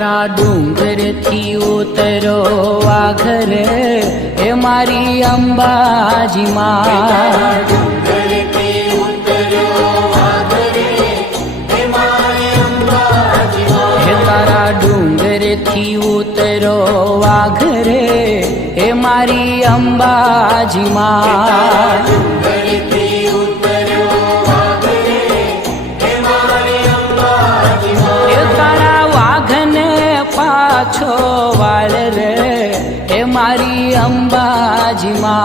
तारा डूंगर थी उतरो वाघरे हे मारी अंबाजी मां हे तारा डूंगर थी उतरो वाघरे हे मारी अंबाजी मां पाछो वाल रे हे मारी अंबाजी मां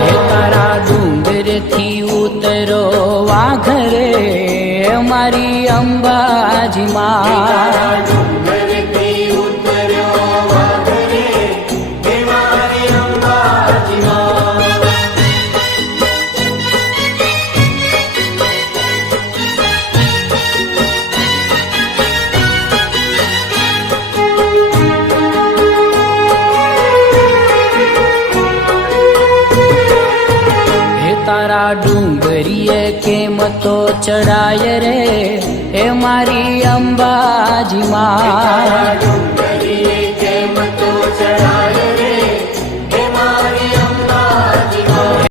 हे तारा डूंगर थी उतरो वाघरे हे मारी अंबाजी मां तारा डूंगरिए के मतो चढ़ाय रे हे मारी अंबाजी मां